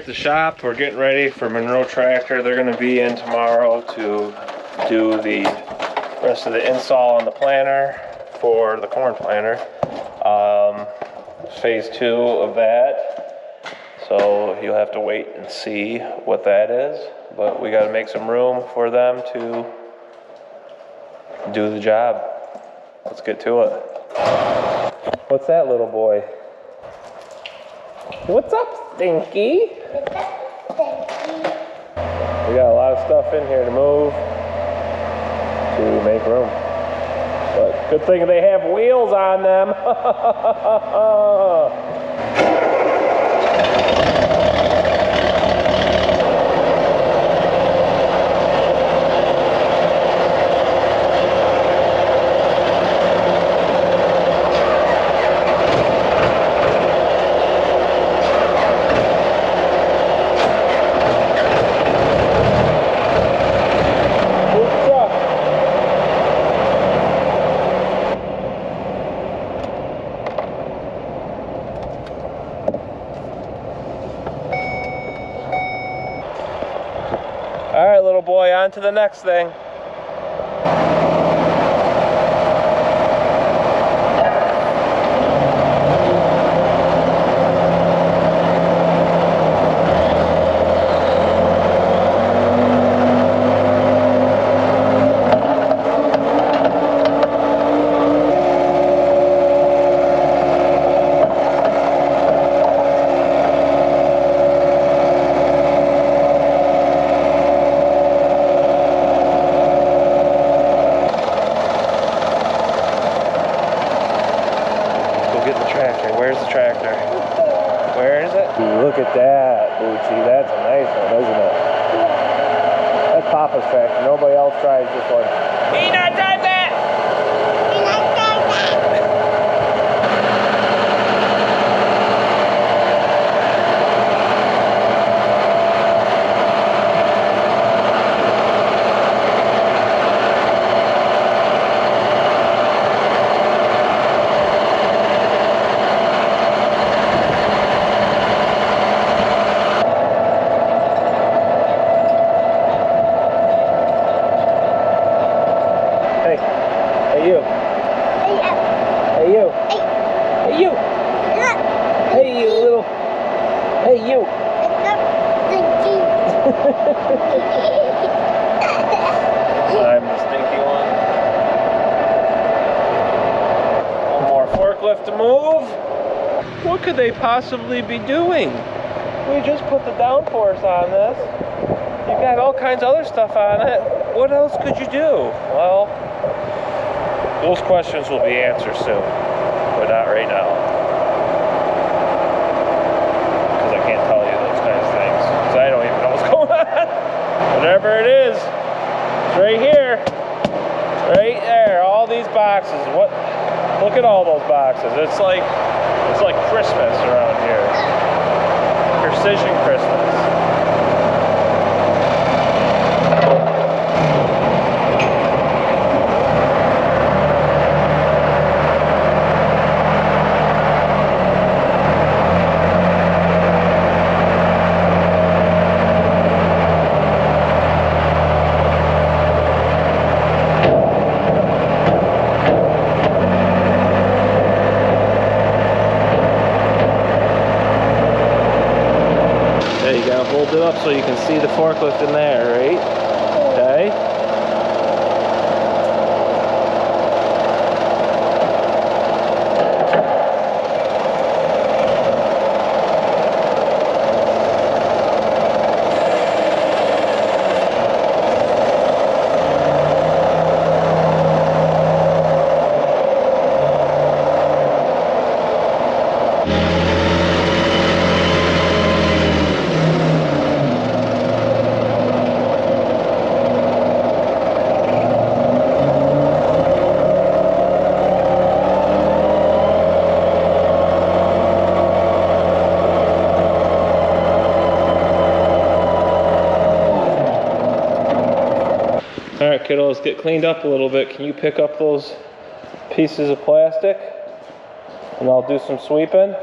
at the shop. We're getting ready for Monroe Tractor. They're going to be in tomorrow to do the rest of the install on the planter for the corn planter. Phase 2 of that. So you'll have to wait and see what that is. But we got to make some room for them to do the job. Let's get to it. What's that, little boy? What's up, Stinky? What's up, Stinky? We got a lot of stuff in here to move to make room. But good thing they have wheels on them. All right, little boy, on to the next thing. Where's the tractor? Where is it? Look at that, Bucci. That's a nice one, isn't it? That's Papa's tractor. Nobody else tries this one. Peanut, drive that! Peanut, drive that! Hey you. Hey you. Hey you. Hey you little. Hey you. I'm the stinky one. One more forklift to move. What could they possibly be doing? We just put the downforce on this. You've got all kinds of other stuff on it. What else could you do? Well, those questions will be answered soon, but not right now. Because I can't tell you those kinds of things, because I don't even know what's going on. Whatever it is, it's right here. Right there, all these boxes. What? Look at all those boxes. It's like Christmas around here. Precision Christmas. You gotta hold it up so you can see the forklift in there, right? Okay. All right, kiddos, get cleaned up a little bit. Can you pick up those pieces of plastic? And I'll do some sweeping.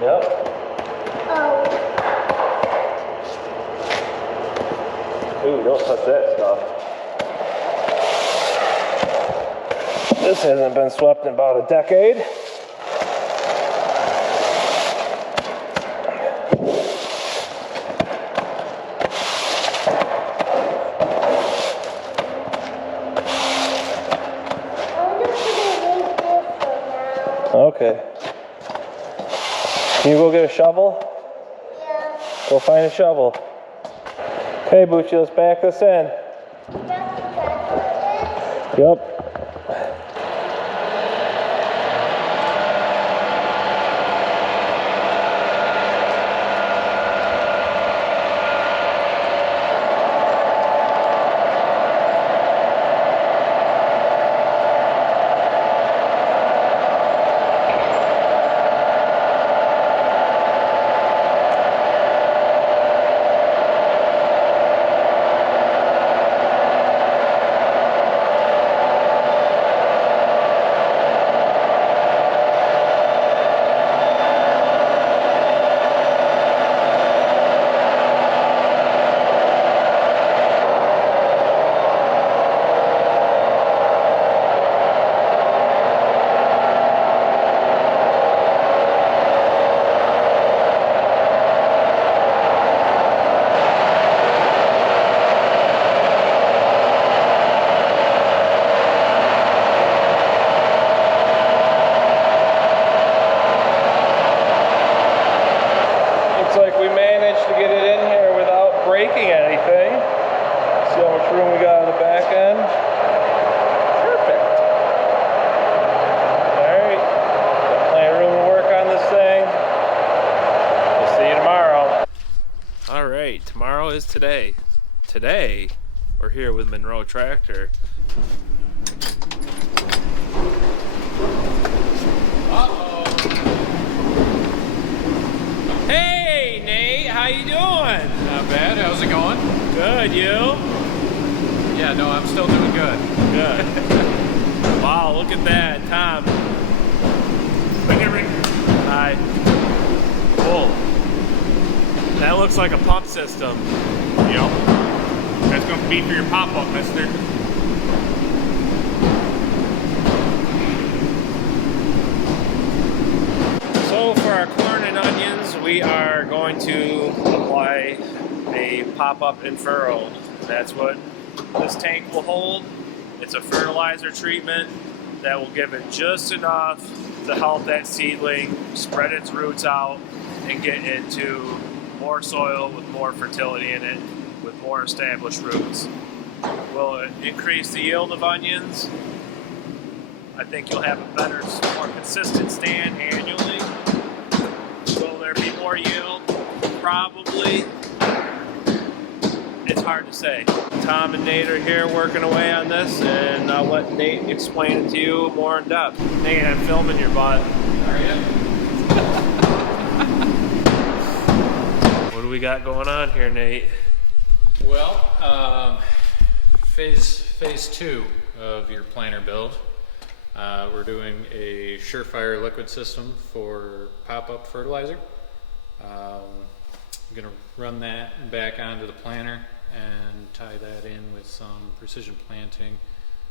Yep. Oh. Ooh, don't touch that stuff. This hasn't been swept in about a decade. Okay. Can you go get a shovel? Yeah. Go find a shovel. Okay, Bucci, let's back this in. Yep. Tomorrow is today. Today, we're here with Monroe Tractor. Uh-oh. Hey, Nate, how you doing? Not bad. How's it going? Good, you? Yeah, no, I'm still doing good. Good. Wow, look at that, Tom. Hi. Cool. That looks like a pump system. Yep. That's going to be for your pop-up, mister. So for our corn and onions, we are going to apply a pop-up and furrow. That's what this tank will hold. It's a fertilizer treatment that will give it just enough to help that seedling spread its roots out and get into more soil with more fertility in it, with more established roots. Will it increase the yield of onions? I think you'll have a better, more consistent stand annually. Will there be more yield? Probably. It's hard to say. Tom and Nate are here working away on this, and I'll let Nate explain it to you more in depth. Nate, I'm filming your butt. Are you? What do we got going on here, Nate? Well, phase 2 of your planter build. We're doing a surefire liquid system for pop-up fertilizer. I'm going to run that back onto the planter and tie that in with some precision planting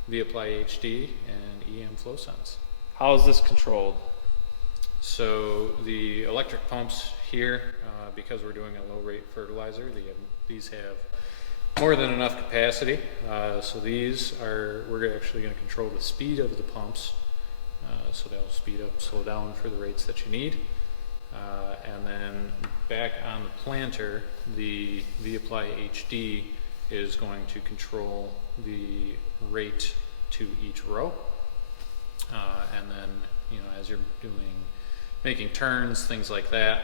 vApplyHD and EM flow sense. How is this controlled? So the electric pumps here, because we're doing a low rate fertilizer, these have more than enough capacity. So we're actually going to control the speed of the pumps. So they'll speed up, slow down for the rates that you need. And then back on the planter, the vApplyHD is going to control the rate to each row. And then, as you're making turns, things like that,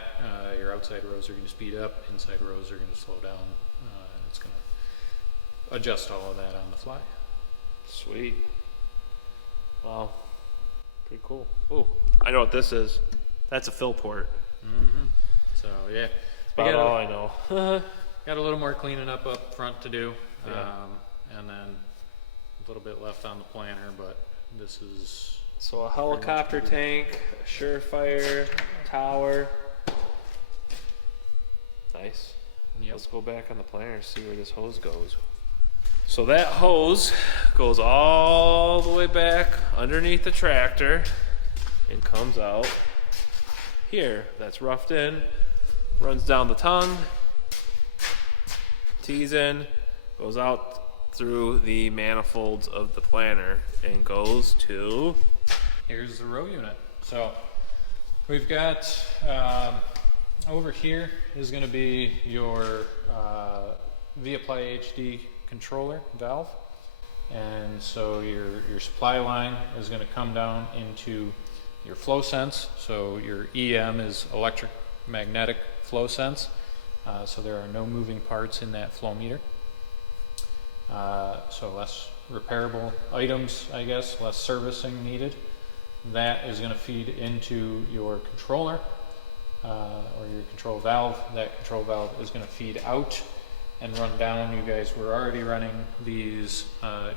your outside rows are going to speed up, inside rows are going to slow down. It's going to adjust all of that on the fly. Sweet. Wow. Pretty cool. Oh, I know what this is. That's a fill port. Mm-hmm. So yeah, That's about all I know. Got a little more cleaning up front to do, Yeah. and then a little bit left on the planter, but this is So a helicopter tank, a surefire tower, nice. Yep. Let's go back on the planner and see where this hose goes. So that hose goes all the way back underneath the tractor and comes out here. That's roughed in, runs down the tongue, tees in, goes out through the manifolds of the planner and goes to... Here's the row unit. So we've got over here is going to be your vApplyHD controller valve, and so your supply line is going to come down into your flow sense. So your EM is electric magnetic flow sense, so there are no moving parts in that flow meter, so less repairable items, I guess, less servicing needed. That is going to feed into your controller or your control valve. That control valve is going to feed out and run down. You guys were already running these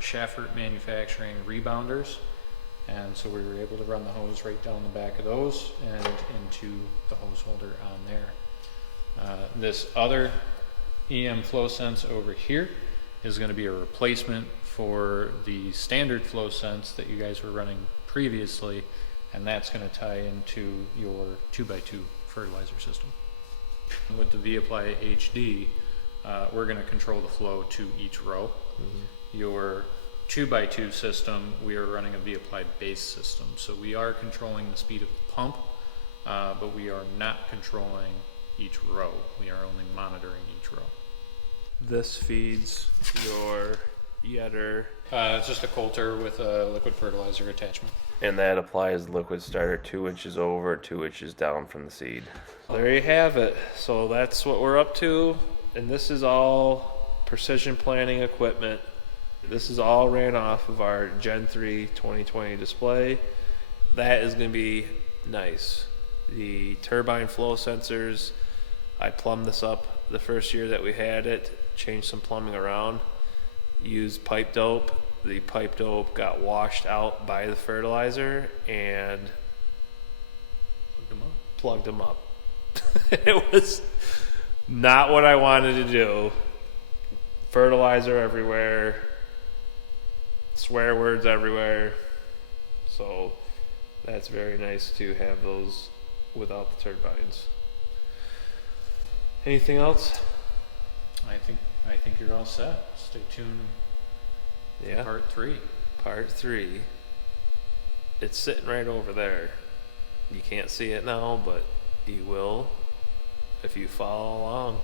Schaffert manufacturing rebounders, and so we were able to run the hose right down the back of those and into the hose holder on there. This other EM flow sense over here is going to be a replacement for the standard flow sense that you guys were running previously, and that's going to tie into your 2x2 fertilizer system. With the vApplyHD, we're going to control the flow to each row. Your 2x2 system, we are running a vApply base system, so we are controlling the speed of the pump, but we are not controlling each row. We are only monitoring each row. This feeds your Yetter. It's just a coulter with a liquid fertilizer attachment. And that applies liquid starter 2 inches over, 2 inches down from the seed. There you have it. So that's what we're up to. And this is all precision planting equipment. This is all ran off of our Gen 3 2020 display. That is going to be nice. The turbine flow sensors, I plumbed this up the first year that we had it, changed some plumbing around, used pipe dope. The pipe dope got washed out by the fertilizer and plugged them up. It was not what I wanted to do. Fertilizer everywhere, swear words everywhere. So that's very nice to have those without the turbines. Anything else? I think you're all set. Stay tuned. Yeah. Part 3. Part 3. It's sitting right over there. You can't see it now, but you will if you follow along.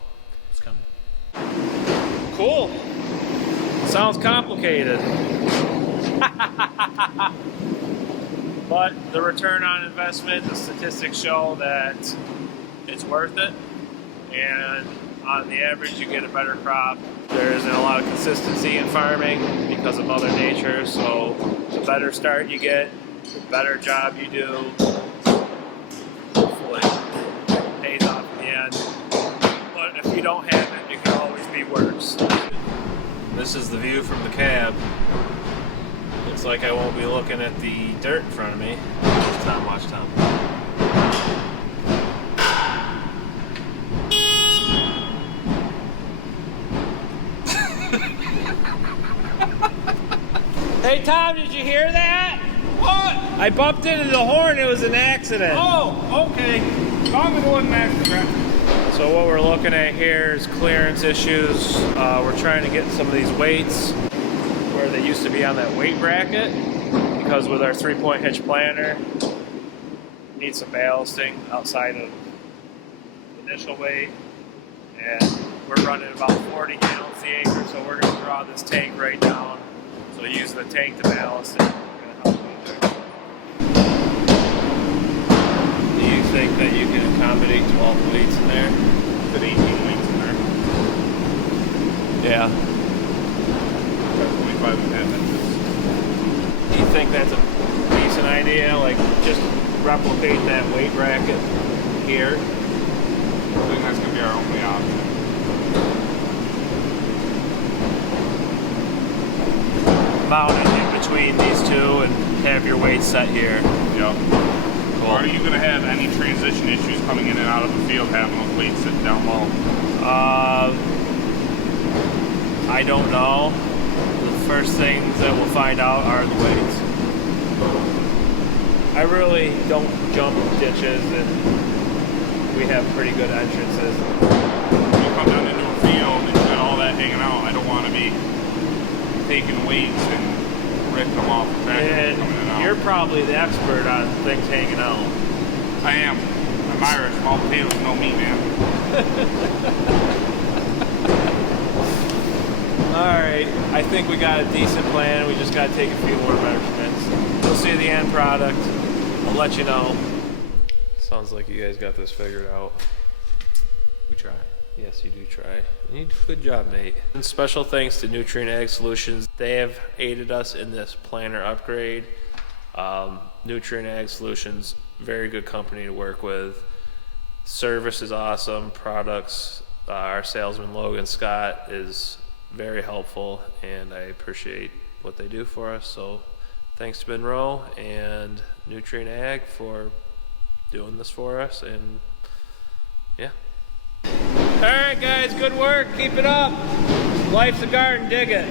It's coming. Cool. Sounds complicated. But the return on investment, the statistics show that it's worth it. And on the average, you get a better crop. There isn't a lot of consistency in farming because of Mother Nature, so the better start you get, the better job you do, hopefully it pays off in the end. But if you don't have it, it can always be worse. This is the view from the cab. Looks like I won't be looking at the dirt in front of me. Watch Tom. Hey Tom, did you hear that? What? I bumped into the horn, it was an accident. Oh, okay. Tom, it wasn't an accident. So what we're looking at here is clearance issues. We're trying to get some of these weights where they used to be on that weight bracket, because with our 3-point hitch planter, need some ballasting outside of the initial weight. And we're running about 40 gallons the acre, so we're going to draw this tank right down. So using the tank to ballast it, we're going to help you there. Do you think that you can accommodate 12 weights in there? Put 18 weights in there. Yeah. 25.5 inches. Do you think that's a decent idea? Like, just replicate that weight bracket here? I think that's going to be our only option. Mount it in between these two and have your weight set here. Yep. comfortable. Are you going to have any transition issues coming in and out of the field having those weights sitting down low? I don't know. The first things that we'll find out are the weights. I really don't jump ditches, and we have pretty good entrances. You come down into a field and you got all that hanging out. I don't want to be taking weights and ripping them off the tractor And coming in and out. you're probably the expert on things hanging out. I am. I'm Irish. Small potatoes, no meat, man. Alright, I think we got a decent plan. We just got to take a few more measurements. We'll see the end product. I'll let you know. Sounds like you guys got this figured out. We try. Yes, you do try. You do a good job, mate. And special thanks to Nutrient Ag Solutions. They have aided us in this planter upgrade. Nutrient Ag Solutions, very good company to work with. Service is awesome. Products, our salesman Logan Scott is very helpful, and I appreciate what they do for us. So thanks to Monroe and Nutrient Ag for doing this for us, and yeah. All right, guys, good work. Keep it up. Life's a garden. Dig it.